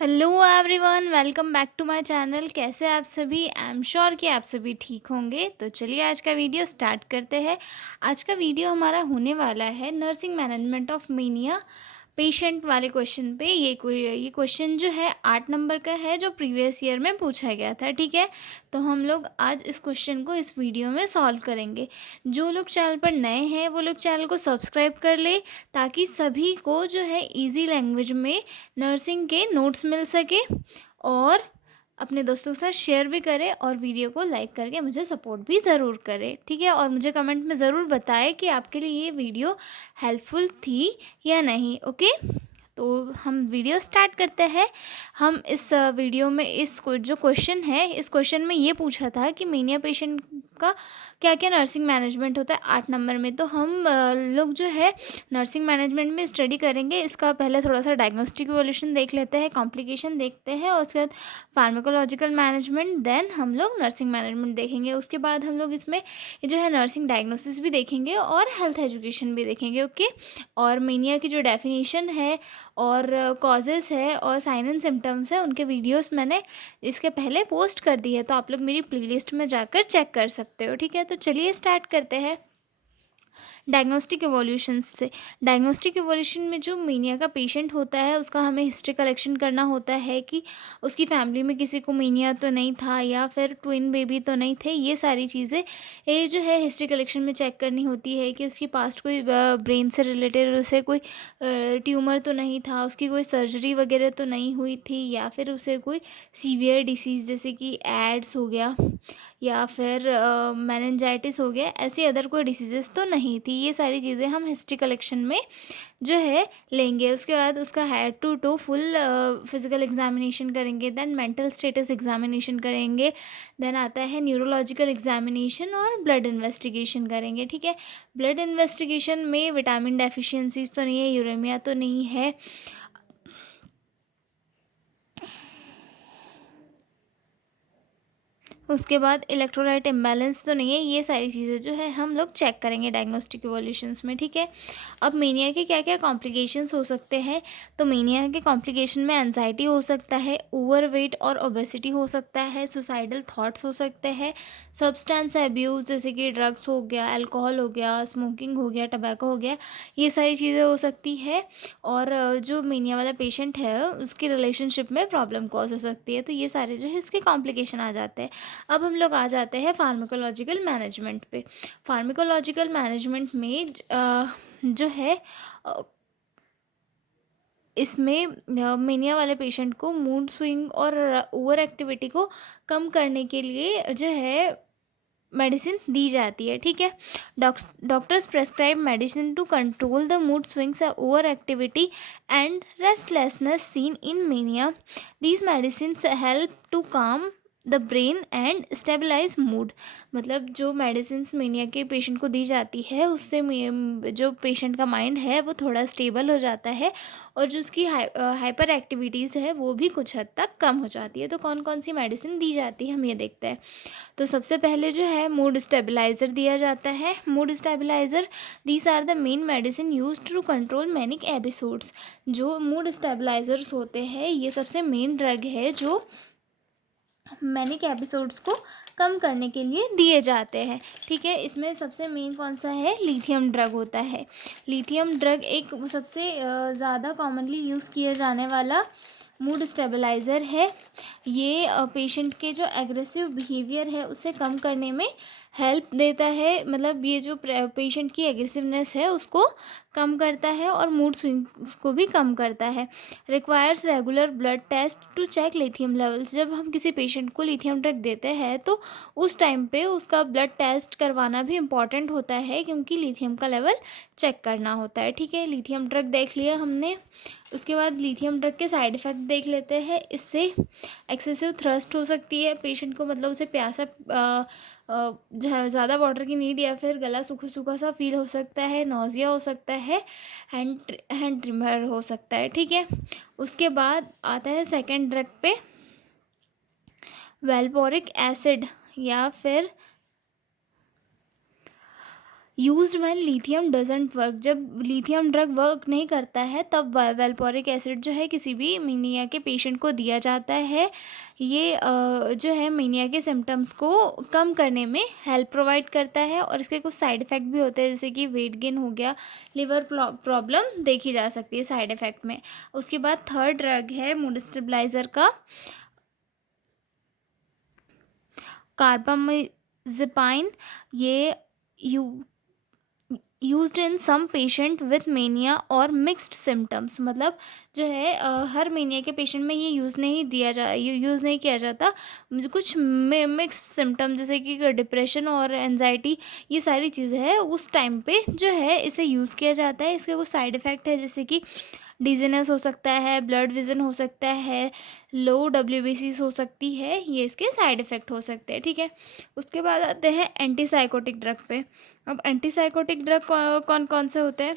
Hello everyone, welcome back to my channel. कैसे हैं आप सभी? आई एम श्योर कि आप सभी ठीक होंगे। तो चलिए आज का वीडियो स्टार्ट करते हैं। आज का वीडियो हमारा होने वाला है nursing management of mania patient वाले क्वेश्चन पे। ये क्वेश्चन जो है 8 नंबर का है, जो प्रीवियस ईयर में पूछा गया था। ठीक है, तो हम लोग आज इस क्वेश्चन को इस वीडियो में सॉल्व करेंगे। जो लोग चैनल पर नए हैं वो लोग चैनल को सब्सक्राइब कर ले, ताकि सभी को जो है इजी लैंग्वेज में नर्सिंग के नोट्स मिल सके। और अपने दोस्तों के साथ शेयर भी करें और वीडियो को लाइक करके मुझे सपोर्ट भी ज़रूर करें। ठीक है, और मुझे कमेंट में ज़रूर बताएं कि आपके लिए ये वीडियो हेल्पफुल थी या नहीं। ओके, तो हम वीडियो स्टार्ट करते हैं। हम इस वीडियो में जो क्वेश्चन है, इस क्वेश्चन में ये पूछा था कि मीनिया पेशेंट का क्या क्या नर्सिंग मैनेजमेंट होता है 8 नंबर में। तो हम लोग जो है नर्सिंग मैनेजमेंट में स्टडी करेंगे। इसका पहले थोड़ा सा डायग्नोस्टिक इवोल्यूशन देख लेते हैं, कॉम्प्लिकेशन देखते हैं, और उसके बाद फार्माकोलॉजिकल मैनेजमेंट, देन हम लोग नर्सिंग मैनेजमेंट देखेंगे। उसके बाद हम लोग इसमें जो है नर्सिंग डायग्नोसिस भी देखेंगे और हेल्थ एजुकेशन भी देखेंगे। ओके, और मीनिया की जो डेफिनेशन है और कॉजेज़ है और साइन एंड सिम्टम्स है, उनके वीडियोस मैंने इसके पहले पोस्ट कर दी है, तो आप लोग मेरी प्लेलिस्ट में जाकर चेक कर सकते हो। ठीक है, तो चलिए स्टार्ट करते हैं डायग्नोस्टिक इवोल्यूशन से। डायग्नोस्टिक इवोल्यूशन में जो मीनिया का पेशेंट होता है उसका हमें हिस्ट्री कलेक्शन करना होता है कि उसकी फैमिली में किसी को मीनिया तो नहीं था, या फिर ट्विन बेबी तो नहीं थे। ये सारी चीज़ें ये जो है हिस्ट्री कलेक्शन में चेक करनी होती है कि उसकी पास्ट कोई ब्रेन से रिलेटेड उसे कोई ट्यूमर तो नहीं था, उसकी कोई सर्जरी वगैरह तो नहीं हुई थी, या फिर उसे कोई सीवियर डिसीज़ जैसे कि एड्स हो गया या फिर मेनिंजाइटिस हो गया, ऐसी अदर कोई डिसीजेस तो नहीं थी। ये सारी चीज़ें हम हिस्ट्री कलेक्शन में जो है लेंगे। उसके बाद उसका head to toe full physical examination करेंगे, देन मेंटल स्टेटस एग्जामिनेशन करेंगे, देन आता है न्यूरोलॉजिकल एग्जामिनेशन और ब्लड इन्वेस्टिगेशन करेंगे। ठीक है, ब्लड इन्वेस्टिगेशन में विटामिन डेफिशिएंसीज तो नहीं है, यूरेमिया तो नहीं है, उसके बाद इलेक्ट्रोलाइट इम्बैलेंस तो नहीं है। ये सारी चीज़ें जो है हम लोग चेक करेंगे डायग्नोस्टिक इवोल्यूशंस में। ठीक है, अब मीनिया के क्या क्या कॉम्प्लिकेशंस हो सकते हैं। तो मीनिया के कॉम्प्लिकेशन में एंजाइटी हो सकता है, ओवरवेट और ओबेसिटी हो सकता है, सुसाइडल थॉट्स हो सकते हैं, सब्सटेंस एब्यूज़ जैसे कि ड्रग्स हो गया, अल्कोहल हो गया, स्मोकिंग हो गया, टबैको हो गया, ये सारी चीज़ें हो सकती है। और जो मीनिया वाला पेशेंट है उसकी रिलेशनशिप में प्रॉब्लम कॉज हो सकती है। तो ये सारे जो है इसके कॉम्प्लिकेशन आ जाते हैं। अब हम लोग आ जाते हैं फार्माकोलॉजिकल मैनेजमेंट पे। फार्माकोलॉजिकल मैनेजमेंट में जो है अ, इसमें मेनिया वाले पेशेंट को मूड स्विंग और ओवर एक्टिविटी को कम करने के लिए जो है मेडिसिन दी जाती है। ठीक है, doctors prescribe medicine to control the mood swings, over activity and restlessness seen in mania. These medicine help to calm the brain and stabilise mood. मतलब जो मेडिसिन मेनिया के पेशेंट को दी जाती है उससे जो पेशेंट का माइंड है वो थोड़ा स्टेबल हो जाता है, और जो उसकी हाइपर एक्टिविटीज़ है वो भी कुछ हद तक कम हो जाती है। तो कौन कौन सी मेडिसिन दी जाती है हम ये देखते हैं। तो सबसे पहले जो है मूड स्टेबलाइज़र दिया जाता है। Mood stabiliser, these are the main medicine use to control manic episodes. जो मूड स्टेबलाइजर्स होते हैं ये सबसे मेन ड्रग है जो मैनिक एपिसोड्स को कम करने के लिए दिए जाते हैं। ठीक है, इसमें सबसे मेन कौन सा है? लिथियम ड्रग होता है। लिथियम ड्रग एक सबसे ज़्यादा कॉमनली यूज़ किया जाने वाला मूड स्टेबलाइज़र है। ये पेशेंट के जो एग्रेसिव बिहेवियर है उसे कम करने में हेल्प देता है। मतलब ये जो पेशेंट की एग्रेसिवनेस है उसको कम करता है और मूड स्विंग्स को भी कम करता है। Requires regular blood test to check lithium levels. जब हम किसी पेशेंट को लिथियम ड्रग देते हैं तो उस टाइम पे उसका ब्लड टेस्ट करवाना भी इम्पॉर्टेंट होता है, क्योंकि लिथियम का लेवल चेक करना होता है। ठीक है, लिथियम ड्रग देख लिया हमने। उसके बाद लिथियम ड्रग के साइड इफ़ेक्ट देख लेते हैं। इससे एक्सेसिव थ्रस्ट हो सकती है पेशेंट को, मतलब उसे प्यासा ज़्यादा वाटर की नीड, या फिर गला सूखा सूखा सा फील हो सकता है, नौजिया हो सकता है, हैंड ट्रिमर हो सकता है। ठीक है, उसके बाद आता है सेकंड ड्रग पे वेलपोरिक एसिड, या फिर used when lithium doesn't work, जब लिथियम ड्रग वर्क नहीं करता है तब वैल्पोरिक एसिड जो है किसी भी मीनिया के पेशेंट को दिया जाता है। ये जो है मीनिया के सिम्टम्स को कम करने में हेल्प प्रोवाइड करता है और इसके कुछ साइड इफ़ेक्ट भी होते हैं, जैसे कि वेट गेन हो गया, लिवर प्रॉब्लम देखी जा सकती है साइड इफ़ेक्ट में। उसके बाद थर्ड ड्रग है मूड स्टेबलाइज़र का कार्बामेज़ेपाइन। ये used in some patient with mania और मिक्स्ड सिम्टम्स, मतलब जो है हर मेनिया के पेशेंट में ये यूज़ नहीं किया जाता। मुझे कुछ मिक्स सिम्टम जैसे कि डिप्रेशन और एनजाइटी, ये सारी चीज़ें हैं उस टाइम पे जो है इसे यूज़ किया जाता है। इसके कुछ साइड इफ़ेक्ट है, जैसे कि डिजीनेस हो सकता है, ब्लड विजन हो सकता है, लो डब्ल्यूबीसीज हो सकती है, ये इसके साइड इफ़ेक्ट हो सकते हैं। ठीक है, उसके बाद आते हैं एंटीसाइकोटिक ड्रग पे। अब एंटीसाइकोटिक ड्रग कौन कौन से होते हैं?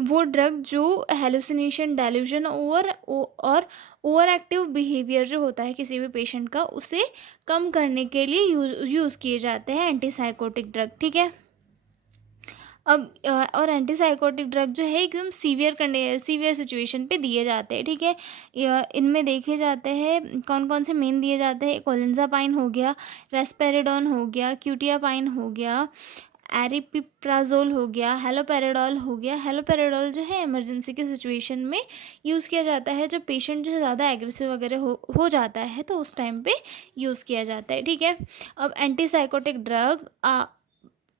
वो ड्रग जो हेलुसिनेशन, डेल्यूजन और ओवर एक्टिव बिहेवियर जो होता है किसी भी पेशेंट का, उसे कम करने के लिए यूज़ किए जाते हैं एंटीसाइकोटिक ड्रग। ठीक है, अब और एंटीसाइकोटिक ड्रग जो है एकदम सीवियर सिचुएशन पे दिए जाते हैं। ठीक है, इनमें देखे जाते हैं कौन कौन से मेन दिए जाते हैं। कोलिंजापाइन हो गया, रेस्पेरेडोन हो गया, क्यूटियापाइन हो गया, एरिपिप्राजोल हो गया, हेलोपेराडोल हो गया। हेलोपेराडोल जो है इमरजेंसी के सिचुएशन में यूज़ किया जाता है, जब पेशेंट जो है ज़्यादा एग्रेसिव वगैरह हो जाता है तो उस टाइम पे यूज़ किया जाता है। ठीक है, अब antipsychotic drug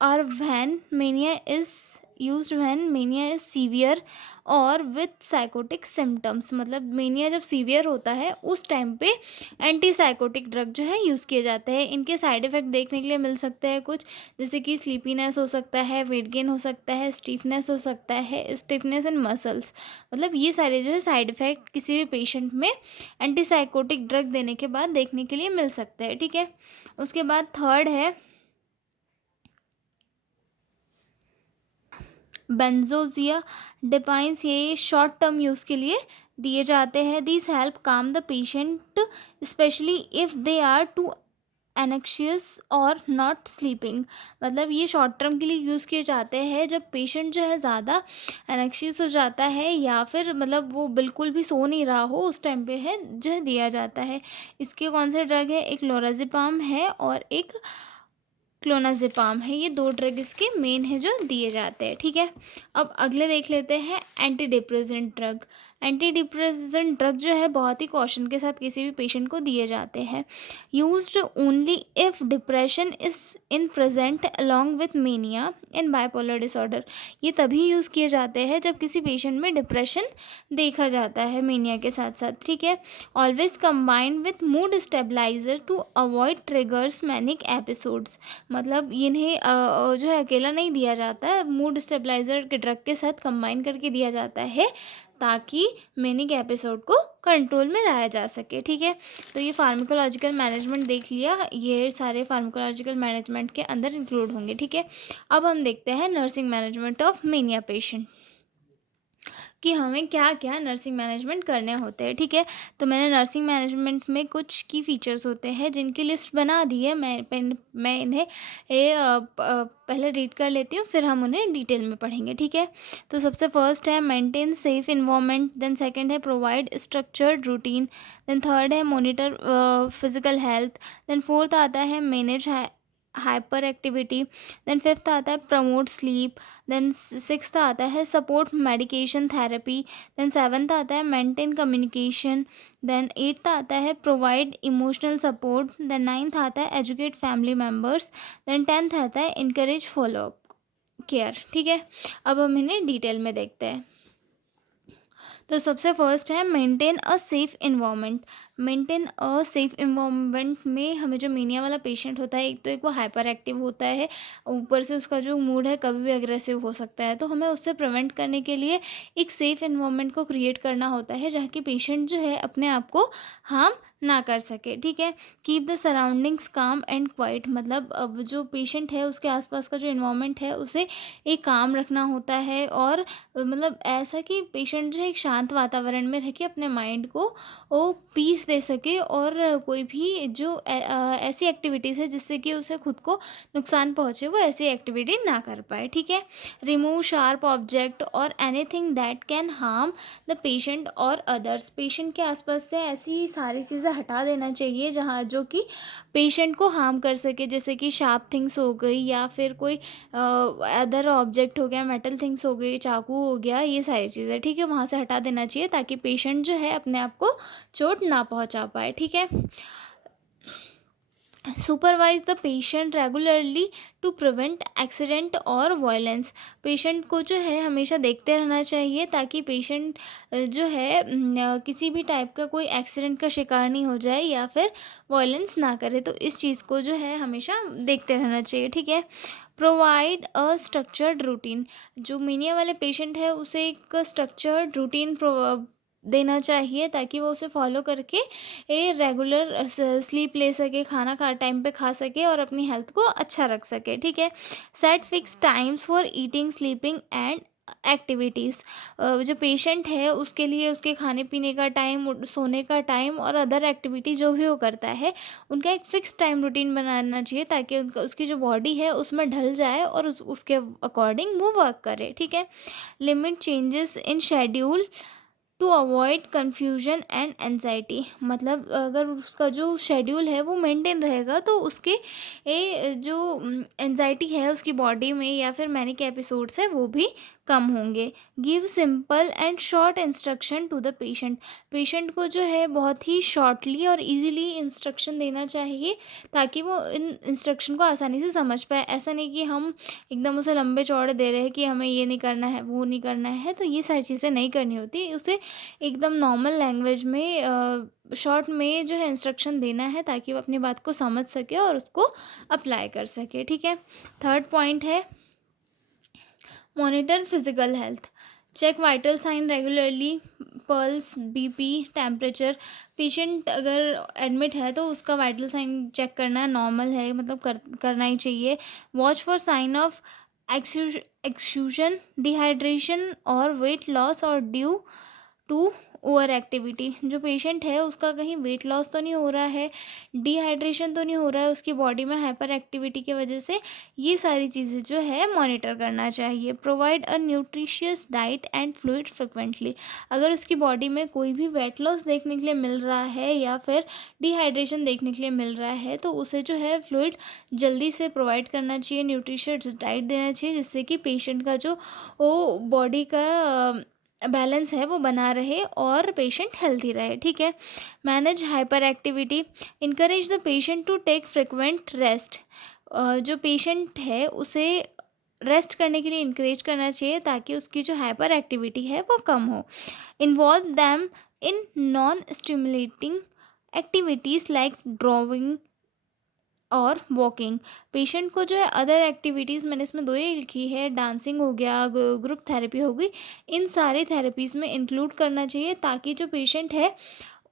or when mania is used when mania is severe और विथ साइकोटिक सिम्टम्स, मतलब मेनिया जब सीवियर होता है उस टाइम पे एंटीसाइकोटिक ड्रग जो है यूज़ किए जाते हैं। इनके साइड इफ़ेक्ट देखने के लिए मिल सकते हैं कुछ, जैसे कि स्लीपीनेस हो सकता है, वेट गेन हो सकता है, स्टिफनेस हो सकता है, स्टिफनेस इन मसल्स, मतलब ये सारे जो है साइड इफ़ेक्ट किसी भी पेशेंट में एंटीसाइकोटिक ड्रग देने के बाद देखने के लिए मिल सकते हैं। ठीक है, उसके बाद थर्ड है बेंजोज़ियाज़ेपाइंस। ये शॉर्ट टर्म यूज़ के लिए दिए जाते हैं। This help calm the patient specially if they are too anxious और नॉट स्लीपिंग, मतलब ये शॉर्ट टर्म के लिए यूज़ किए जाते हैं जब पेशेंट जो है ज़्यादा एनेक्शियस हो जाता है या फिर मतलब वो बिल्कुल भी सो नहीं रहा हो, उस टाइम पे है जो है दिया जाता है। इसके कौन से ड्रग है? एक लोराज़ेपाम है और एक क्लोनाज़ेपाम है। ये दो ड्रग इसके मेन है जो दिए जाते हैं। ठीक है, अब अगले देख लेते हैं anti depressant drug. Anti depressant drug जो है बहुत ही कॉशन के साथ किसी भी पेशेंट को दिए जाते हैं। Used only if depression is in present along with mania in bipolar disorder. ये तभी यूज़ किए जाते हैं जब किसी पेशेंट में डिप्रेशन देखा जाता है मेनिया के साथ साथ। ठीक है, always combined with mood stabiliser to avoid triggers manic episodes, मतलब इन्हें जो है अकेला नहीं दिया जाता है, मूड स्टेबलाइज़र के ड्रग के साथ कंबाइन करके दिया जाता है ताकि मैनिक एपिसोड को कंट्रोल में लाया जा सके। ठीक है, तो ये फार्माकोलॉजिकल मैनेजमेंट देख लिया, ये सारे फार्माकोलॉजिकल मैनेजमेंट के अंदर इंक्लूड होंगे। ठीक है, अब हम देखते हैं nursing management of mania patient कि हमें क्या क्या नर्सिंग मैनेजमेंट करने होते हैं। ठीक है, तो मैंने नर्सिंग मैनेजमेंट में कुछ की फीचर्स होते हैं जिनकी लिस्ट बना दी है। मैं इन्हें पहले रीड कर लेती हूँ, फिर हम उन्हें डिटेल में पढ़ेंगे। ठीक है, तो सबसे फर्स्ट है maintain safe environment, then second है provide structured routine, then third है monitor physical health, then fourth आता है manage hyper activity, then fifth आता है प्रमोट स्लीप, देन सिक्स्थ आता है support medication therapy, then seventh आता है मेंटेन कम्युनिकेशन, देन एट्थ आता है provide emotional support, then ninth आता है educate family members, then tenth आता है इनकरेज फॉलोअप केयर। ठीक है, अब हम इन्हें डिटेल में देखते हैं। तो सबसे फर्स्ट है maintain a safe environment. Maintain a safe environment में हमें जो मेनिया वाला पेशेंट होता है, एक तो एक वो हाइपर एक्टिव होता है, ऊपर से उसका जो मूड है कभी भी अग्रेसिव हो सकता है, तो हमें उससे प्रिवेंट करने के लिए एक सेफ़ इन्वायरमेंट को क्रिएट करना होता है जहाँ कि पेशेंट जो है अपने आप को हार्म ना कर सके। ठीक है, कीप द सराउंडिंग्स काम एंड क्वाइट, मतलब अब जो पेशेंट है उसके आसपास का जो इन्वायरमेंट है उसे एक काम रखना होता है और मतलब ऐसा कि पेशेंट जो है एक शांत वातावरण में रह के अपने माइंड को वो पीस दे सके और कोई भी जो ऐसी एक्टिविटीज़ है जिससे कि उसे खुद को नुकसान पहुँचे, वो ऐसी एक्टिविटी ना कर पाए, ठीक है। रिमूव शार्प ऑब्जेक्ट और anything that can harm the patient और अदर्स। पेशेंट के आसपास से ऐसी सारी चीज़ें हटा देना चाहिए जहाँ जो कि पेशेंट को हार्म कर सके, जैसे कि शार्प थिंग्स हो गई या फिर कोई अदर ऑब्जेक्ट हो गया, मेटल थिंग्स हो गई, चाकू हो गया, ये सारी चीज़ें, ठीक है, वहाँ से हटा देना चाहिए ताकि पेशेंट जो है अपने आप को चोट ना पहुँचा पाए, ठीक है। Supervise the patient regularly to prevent accident और वायलेंस। पेशेंट को जो है हमेशा देखते रहना चाहिए ताकि पेशेंट जो है किसी भी टाइप का कोई एक्सीडेंट का शिकार नहीं हो जाए या फिर वायलेंस ना करे, तो इस चीज़ को जो है हमेशा देखते रहना चाहिए, ठीक है। Provide a structured routine. जो मीनिया वाले पेशेंट है उसे एक स्ट्रक्चर्ड रूटीन देना चाहिए ताकि वो उसे फॉलो करके रेगुलर स्लीप ले सके, खाना खा टाइम पे खा सके और अपनी हेल्थ को अच्छा रख सके, ठीक है। Set fix times for eating, sleeping and activities. जो पेशेंट है उसके लिए उसके खाने पीने का टाइम, सोने का टाइम और अदर एक्टिविटी जो भी वो करता है उनका एक फ़िक्स टाइम रूटीन बनाना चाहिए ताकि उनका उसकी जो बॉडी है उसमें ढल जाए और उसके अकॉर्डिंग वो वर्क करे, ठीक है। Limit changes in schedule to avoid confusion and anxiety. मतलब अगर उसका जो शेड्यूल है वो मेंटेन रहेगा तो उसके जो एनजाइटी है उसकी बॉडी में या फिर मैनिक एपिसोड्स है वो भी कम होंगे। Give simple and short instruction to the patient. Patient को जो है बहुत ही शॉर्टली और इजीली इंस्ट्रक्शन देना चाहिए ताकि वो इन इंस्ट्रक्शन को आसानी से समझ पाए। ऐसा नहीं कि हम एकदम उसे लंबे चौड़े दे रहे हैं कि हमें ये नहीं करना है, वो नहीं करना है, तो ये सारी चीज़ें नहीं करनी होती। उसे एकदम नॉर्मल लैंग्वेज में शॉर्ट में जो है इंस्ट्रक्शन देना है ताकि वो अपनी बात को समझ सके और उसको अप्लाई कर सके, ठीक है। थर्ड पॉइंट है monitor physical health. Check vital sign regularly, pulse, BP, temperature. Patient अगर एडमिट है तो उसका वाइटल साइन चेक करना नॉर्मल है, मतलब करना ही चाहिए। Watch for sign of exhaustion, dehydration और वेट लॉस और ड्यू टू ओवर एक्टिविटी। जो पेशेंट है उसका कहीं वेट लॉस तो नहीं हो रहा है, डिहाइड्रेशन तो नहीं हो रहा है उसकी बॉडी में हाइपर एक्टिविटी की वजह से, ये सारी चीज़ें जो है मॉनिटर करना चाहिए। Provide a nutritious diet and fluid frequently. अगर उसकी बॉडी में कोई भी वेट लॉस देखने के लिए मिल रहा है या फिर डिहाइड्रेशन देखने के लिए मिल रहा है तो उसे जो है फ्लूइड जल्दी से प्रोवाइड करना चाहिए, न्यूट्रिशियस डाइट देना चाहिए जिससे कि पेशेंट का जो वो बॉडी का बैलेंस है वो बना रहे और पेशेंट हेल्थी रहे, ठीक है। Manage hyper activity. Encourage the patient to take frequent rest. जो पेशेंट है उसे रेस्ट करने के लिए इनकरेज करना चाहिए ताकि उसकी जो हाइपर एक्टिविटी है वो कम हो। Involve them in non stimulating activities like drawing और वॉकिंग। पेशेंट को जो है अदर एक्टिविटीज़, मैंने इसमें दो ही लिखी है, डांसिंग हो गया, ग्रुप थेरेपी हो गई, इन सारी थेरेपीज़ में इंक्लूड करना चाहिए ताकि जो पेशेंट है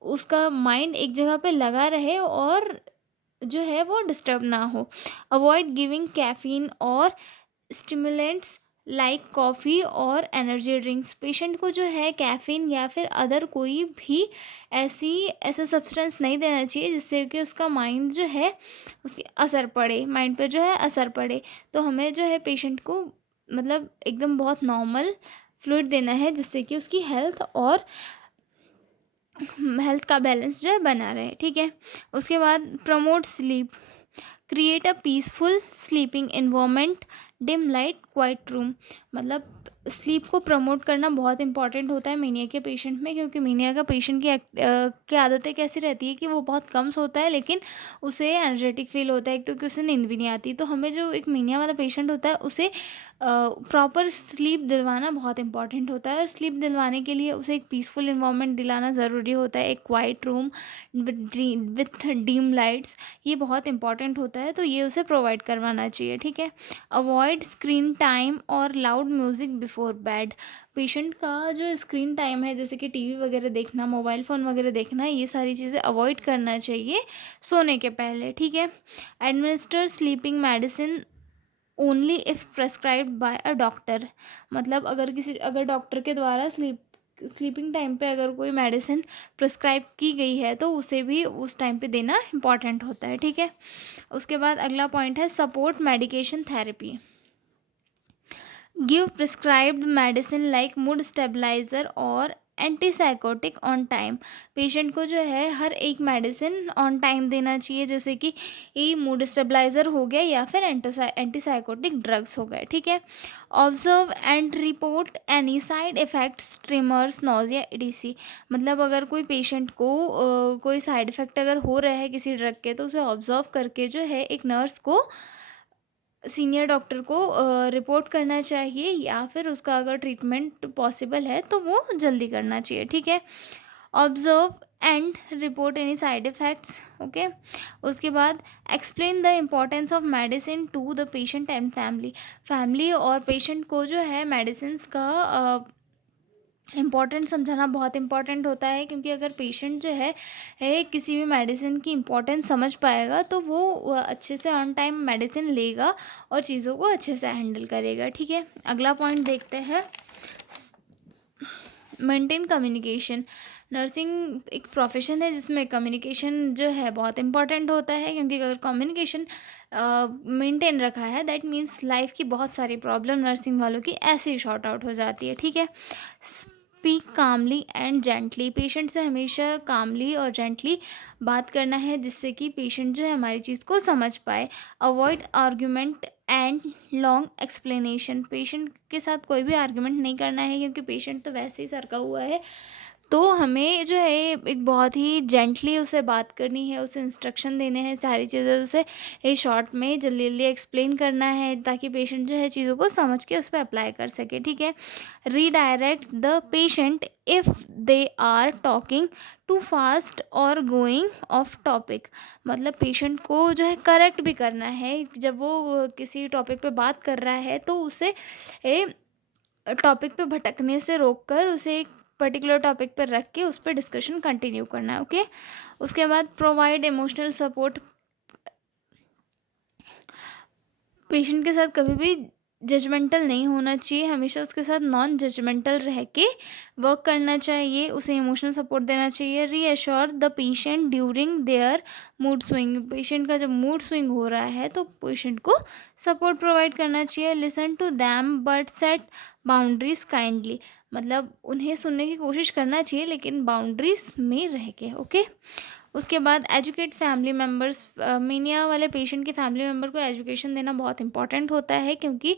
उसका माइंड एक जगह पे लगा रहे और जो है वो डिस्टर्ब ना हो। अवॉइड गिविंग कैफीन और स्टिमुलेंट्स लाइक कॉफ़ी और एनर्जी ड्रिंक्स। पेशेंट को जो है कैफ़ीन या फिर अदर कोई भी ऐसा सब्सटेंस नहीं देना चाहिए जिससे कि उसका माइंड जो है उसके असर पड़े, माइंड पे जो है असर पड़े। तो हमें जो है पेशेंट को मतलब एकदम बहुत नॉर्मल फ्लूइड देना है जिससे कि उसकी हेल्थ का बैलेंस जो है बना रहे, ठीक है। उसके बाद promote sleep. Create a peaceful sleeping environment, dim light, quiet room. मतलब स्लीप को प्रमोट करना बहुत इंपॉर्टेंट होता है मीनिया के पेशेंट में, क्योंकि मीनिया का पेशेंट की आदतें कैसी रहती है कि वो बहुत कम सोता है लेकिन उसे एनर्जेटिक फील होता है, एक तो कि उसे नींद भी नहीं आती। तो हमें जो एक मीनिया वाला पेशेंट होता है उसे प्रॉपर स्लीप दिलवाना बहुत इंपॉर्टेंट होता है और स्लीप दिलवाने के लिए उसे एक पीसफुल इन्वायरमेंट दिलाना ज़रूरी होता है, एक quiet room with dim lights, ये बहुत इंपॉर्टेंट होता है, तो ये उसे प्रोवाइड करवाना चाहिए, ठीक है। अवॉइड स्क्रीन टाइम और loud music before bed. Patient का जो स्क्रीन टाइम है जैसे कि टीवी वगैरह देखना, मोबाइल फ़ोन वगैरह देखना, ये सारी चीज़ें अवॉइड करना चाहिए सोने के पहले, ठीक है। Administer sleeping medicine only if prescribed by a doctor. मतलब अगर डॉक्टर के द्वारा स्लीप स्लीपिंग टाइम पे अगर कोई मेडिसिन प्रिस्क्राइब की गई है तो उसे भी उस टाइम पे देना इम्पॉर्टेंट होता है, ठीक है। उसके बाद अगला पॉइंट है support medication therapy. Give prescribed medicine like mood stabiliser और एंटीसाइकोटिक ऑन टाइम। पेशेंट को जो है हर एक मेडिसिन ऑन टाइम देना चाहिए, जैसे कि ये मूड स्टेबलाइज़र हो गया या फिर एंटीसाइकोटिक ड्रग्स हो गए, ठीक है। Observe and report any side effects, trimmers, nausea, etc. मतलब अगर कोई पेशेंट को कोई साइड इफ़ेक्ट अगर हो रहा है किसी ड्रग के, तो उसे ऑब्जर्व करके जो है एक नर्स को, सीनियर डॉक्टर को रिपोर्ट करना चाहिए, या फिर उसका अगर ट्रीटमेंट पॉसिबल है तो वो जल्दी करना चाहिए, ठीक है। Observe and report any side effects, okay. उसके बाद explain the importance of medicine to the patient and family. Family और पेशेंट को जो है मेडिसिन्स का इम्पॉर्टेंट समझाना बहुत इम्पॉर्टेंट होता है, क्योंकि अगर पेशेंट जो है किसी भी मेडिसिन की इम्पोर्टेंस समझ पाएगा तो वो अच्छे से ऑन टाइम मेडिसिन लेगा और चीज़ों को अच्छे से हैंडल करेगा, ठीक है। अगला पॉइंट देखते हैं, मेंटेन कम्युनिकेशन। नर्सिंग एक प्रोफेशन है जिसमें कम्युनिकेशन जो है बहुत इंपॉर्टेंट होता है, क्योंकि अगर कम्युनिकेशन मेंटेन रखा है दैट मीन्स लाइफ की बहुत सारी प्रॉब्लम नर्सिंग वालों की ऐसे ही शॉर्ट आउट हो जाती है, ठीक है। Speak calmly and gently. Patient से हमेशा कामली और जेंटली बात करना है, जिससे कि पेशेंट जो है हमारी चीज़ को समझ पाए। Avoid argument and long explanation. Patient के साथ कोई भी आर्ग्यूमेंट नहीं करना है, क्योंकि पेशेंट तो वैसे ही सरका हुआ है, तो हमें जो है एक बहुत ही जेंटली उसे बात करनी है, उसे इंस्ट्रक्शन देने हैं, सारी चीज़ें उसे एक शॉर्ट में जल्दी जल्दी एक्सप्लेन करना है, ताकि पेशेंट जो है चीज़ों को समझ के उस पर अप्लाई कर सके, ठीक है। Redirect the patient if they are talking too fast और गोइंग ऑफ टॉपिक। मतलब पेशेंट को जो है करेक्ट भी करना है, जब वो किसी टॉपिक पे बात कर रहा है तो उसे टॉपिक पे भटकने से रोककर उसे एक पर्टिकुलर टॉपिक पर रख के उस पर डिस्कशन कंटिन्यू करना है, ओके। उसके बाद प्रोवाइड इमोशनल सपोर्ट। पेशेंट के साथ कभी भी जजमेंटल नहीं होना चाहिए, हमेशा उसके साथ नॉन जजमेंटल रह के वर्क करना चाहिए, उसे इमोशनल सपोर्ट देना चाहिए। Reassure the patient during their mood swing. Patient का जब मूड स्विंग हो रहा है तो पेशेंट को सपोर्ट प्रोवाइड करना चाहिए। Listen to them but set boundaries kindly. मतलब उन्हें सुनने की कोशिश करना चाहिए, लेकिन बाउंड्रीज में रह के, ओके। उसके बाद एजुकेट फैमिली मेम्बर्स। मीनिया वाले पेशेंट के फैमिली मेम्बर को एजुकेशन देना बहुत इंपॉर्टेंट होता है, क्योंकि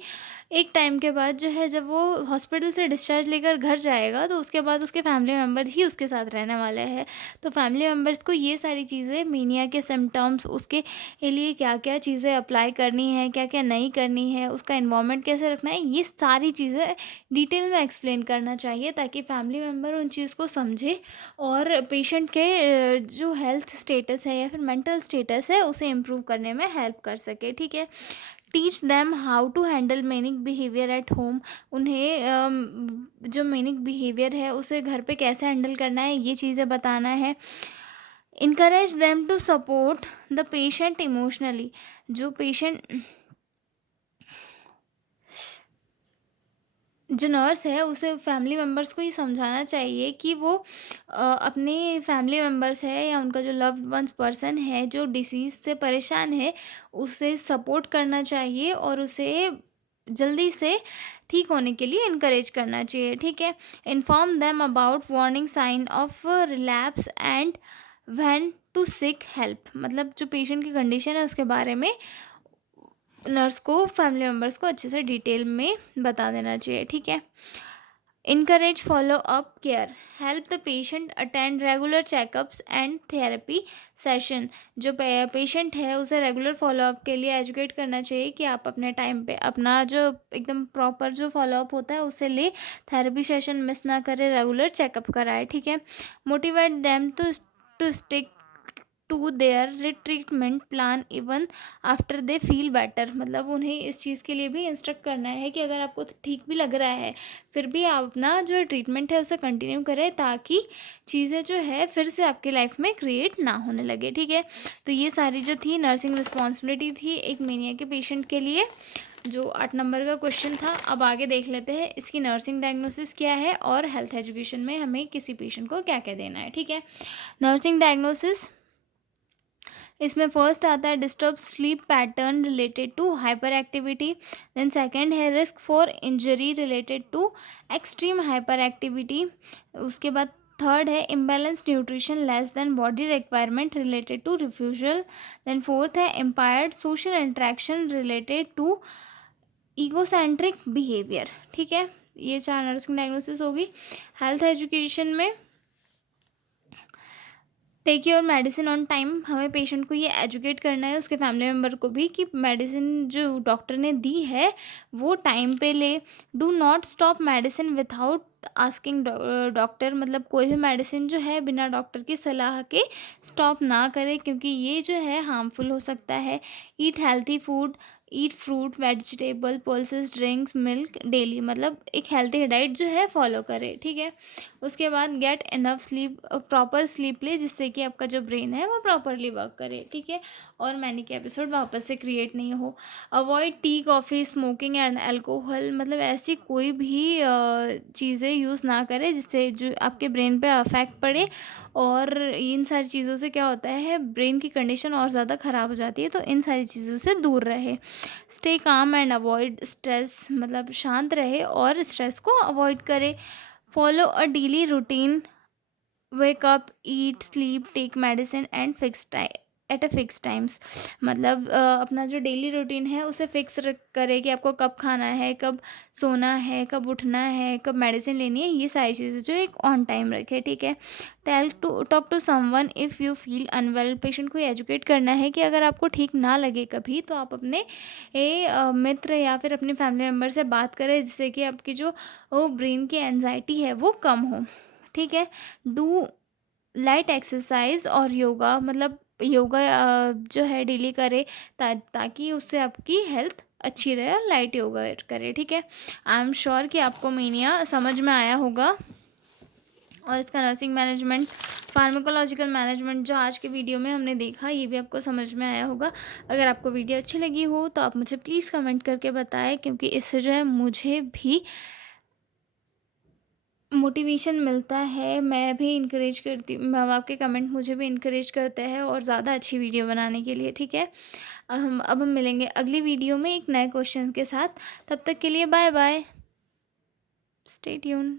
एक टाइम के बाद जो है जब वो हॉस्पिटल से डिस्चार्ज लेकर घर जाएगा तो उसके बाद उसके फैमिली मेम्बर ही उसके साथ रहने वाले हैं। तो फैमिली मेम्बर्स को ये सारी चीज़ें, मीनिया के सिम्टम्स, उसके लिए क्या क्या चीज़ें अप्लाई करनी है, क्या क्या नहीं करनी है, उसका इन्वायरमेंट कैसे रखना है, ये सारी चीज़ें डिटेल में एक्सप्लेन करना चाहिए, ताकि फैमिली मेम्बर उन चीज़ को समझे और पेशेंट के जो हेल्थ स्टेटस है या फिर मेंटल स्टेटस है उसे इम्प्रूव करने में हेल्प कर सके, ठीक है। Teach them how to handle manic behaviour at home. उन्हें जो मैनिक बिहेवियर है उसे घर पे कैसे हैंडल करना है ये चीज़ें बताना है। Encourage them to support the patient emotionally. जो पेशेंट, जो नर्स है उसे फैमिली मेम्बर्स को ये समझाना चाहिए कि वो अपने फैमिली मेम्बर्स है या उनका जो लव्ड वंस पर्सन है जो डिसीज़ से परेशान है, उसे सपोर्ट करना चाहिए और उसे जल्दी से ठीक होने के लिए इनकरेज करना चाहिए, ठीक है। Inform them about warning sign of relapse and when to seek help. मतलब जो पेशेंट की कंडीशन है उसके बारे में नर्स को, फैमिली मेम्बर्स को अच्छे से डिटेल में बता देना चाहिए, ठीक है। Encourage follow up care. Help the patient attend regular checkups and therapy session. जो पेशेंट है उसे रेगुलर फॉलोअप के लिए एजुकेट करना चाहिए कि आप अपने टाइम पे अपना जो एकदम प्रॉपर जो फॉलोअप होता है उसे ले, थेरेपी सेशन मिस ना करें, रेगुलर चेकअप कराए, ठीक है। Motivate them to stick to their treatment plan even after they feel better. मतलब उन्हें इस चीज़ के लिए भी इंस्ट्रक्ट करना है कि अगर आपको ठीक भी लग रहा है फिर भी आप अपना जो ट्रीटमेंट है उसे कंटिन्यू करें, ताकि चीज़ें जो है फिर से आपकी लाइफ में क्रिएट ना होने लगे, ठीक है। तो ये सारी जो थी नर्सिंग रिस्पॉन्सिबिलिटी थी एक मेनिया के पेशेंट के लिए। जो 8 नंबर का क्वेश्चन था। अब आगे देख लेते हैं इसकी नर्सिंग डायग्नोसिस क्या है और हेल्थ एजुकेशन में हमें किसी पेशेंट को क्या क्या देना है। ठीक है, नर्सिंग डायग्नोसिस इसमें फर्स्ट आता है disturb sleep pattern related to hyper activity. Then second है risk for injury related to extreme hyper activity. उसके बाद थर्ड है imbalance nutrition less than body requirement related to refusal. Then fourth है impaired social interaction related to egocentric behaviour. ठीक है, ये 4 nursing diagnosis होगी। Health education में take your medicine on time, हमें पेशेंट को ये एजुकेट करना है, उसके फैमिली मेम्बर को भी, कि मेडिसिन जो डॉक्टर ने दी है वो टाइम पे ले। Do not stop medicine without asking doctor, मतलब कोई भी मेडिसिन जो है बिना डॉक्टर की सलाह के स्टॉप ना करे, क्योंकि ये जो है हार्मफुल हो सकता है। Eat healthy food, eat fruit vegetable pulses drinks milk daily, मतलब एक हेल्थी डाइट जो है फॉलो करे। ठीक है, उसके बाद get enough sleep, proper sleep ले, जिससे कि आपका जो ब्रेन है वो प्रॉपरली वर्क करे। ठीक है, और मैनिक एपिसोड वापस से क्रिएट नहीं हो। Avoid tea coffee smoking and alcohol, मतलब ऐसी कोई भी चीज़ें यूज़ ना करें जिससे जो आपके ब्रेन पे अफेक्ट पड़े, और इन सारी चीज़ों से क्या होता है ब्रेन की कंडीशन और ज़्यादा ख़राब हो जाती है, तो इन सारी चीज़ों से दूर रहे। Stay calm and avoid stress, मतलब शांत रहे और स्ट्रेस को अवॉइड करे। Follow a daily routine, wake up eat sleep take medicine and fix time at a fix times, मतलब अपना जो डेली रूटीन है उसे फिक्स करे कि आपको कब खाना है, कब सोना है, कब उठना है, कब मेडिसिन लेनी है, ये सारी चीज़ें जो एक ऑन टाइम रखे। ठीक है, talk to someone if you feel unwell, patient को एजुकेट करना है कि अगर आपको ठीक ना लगे कभी तो आप अपने मित्र या फिर अपनी फैमिली मेम्बर से बात करें, जिससे कि आपकी जो ब्रेन की एनजाइटी है वो कम हो। ठीक है, डू लाइट एक्सरसाइज और योगा, मतलब योगा जो है डेली करे, ताकि उससे आपकी हेल्थ अच्छी रहे, और लाइट योगा करे। ठीक है, आई एम श्योर कि आपको मीनिया समझ में आया होगा, और इसका नर्सिंग मैनेजमेंट फार्माकोलॉजिकल मैनेजमेंट जो आज के वीडियो में हमने देखा ये भी आपको समझ में आया होगा। अगर आपको वीडियो अच्छी लगी हो तो आप मुझे प्लीज़ कमेंट करके बताएं, क्योंकि इससे जो है मुझे भी मोटिवेशन मिलता है, मैं भी इंकरेज करती हूँ, आपके कमेंट मुझे भी इंकरेज करते हैं और ज़्यादा अच्छी वीडियो बनाने के लिए। ठीक है, अब हम मिलेंगे अगली वीडियो में एक नए क्वेश्चन के साथ। तब तक के लिए बाय बाय, स्टे ट्यून।